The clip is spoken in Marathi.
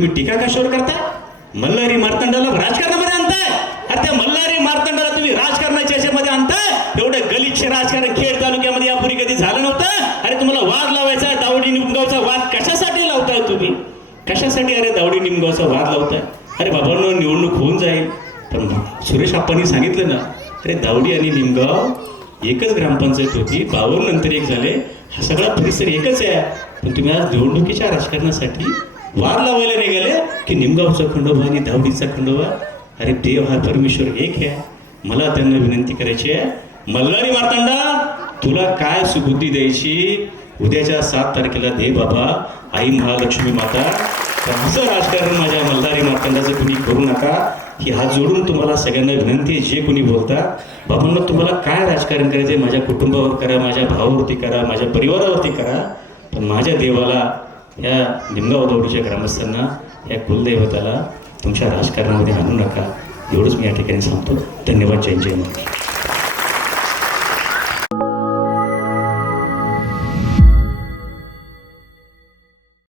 तुम्ही टीका कशावर करताय? मल्हारी मार्तंडाला राजकारणामध्ये आणताय. अरे त्या मल्हारी मार्तंडाला तुम्ही राजकारणाच्या याच्यामध्ये आणताय. एवढं गलिच्छ राजकारण खेड तालुक्यामध्ये यापूर्वी कधी झालं नव्हतं. अरे तुम्हाला वाद लावायचा, दावडी निमगावचा वाद कशासाठी लावताय तुम्ही? कशासाठी अरे दावडी निमगावचा वाद लावताय? अरे बाबांनो, निवडणूक होऊन जाईल. पण सुरेश आप्पांनी सांगितलं ना, अरे दावडी आणि निमगाव एकच ग्रामपंचायत होती, 52 नंतर एक झाले, हा सगळा परिसर एकच आहे. पण तुम्ही आज निवडणुकीच्या राजकारणासाठी वाद लावायला निघाले की निमगावचा खंडोबा आणि दावडीचा खंडोबा. अरे देव हा परमेश्वर एक आहे. मला त्यांना विनंती करायची आहे, मल्हारी मार्तंडा, तुला काय सुबुद्धी द्यायची उद्याच्या 7 तारखेला दे बाबा. आई महालक्ष्मी माता, असं राजकारण माझ्या मल्हारी मार्तंडाचं कुणी करू नका. ही हात जोडून तुम्हाला सगळ्यांना विनंती आहे, जे कोणी बोलता बाबांना, तुम्हाला काय राजकारण करायचं आहे माझ्या कुटुंबावर करा, माझ्या भावावरती करा, माझ्या परिवारावरती करा. पण माझ्या देवाला, या निमगाव दावडीच्या ग्रामस्थांना, या कुलदैवताला तुमच्या राजकारणामध्ये आणू नका. एवढंच मी या ठिकाणी सांगतो. धन्यवाद. जय जय महाराज.